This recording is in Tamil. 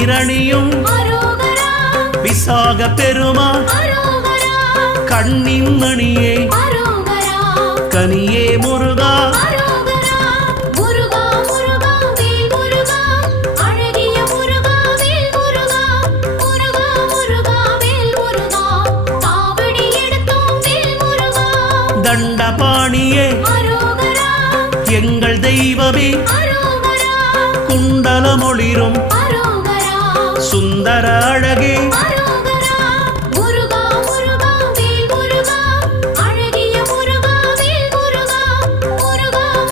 திருநீரணியும் விசாக பெருமான் கண்ணின் மணியே கனியே முருகா தண்டபாணியே எங்கள் தெய்வமே குண்டலமொளிரும் சுந்தர அழகே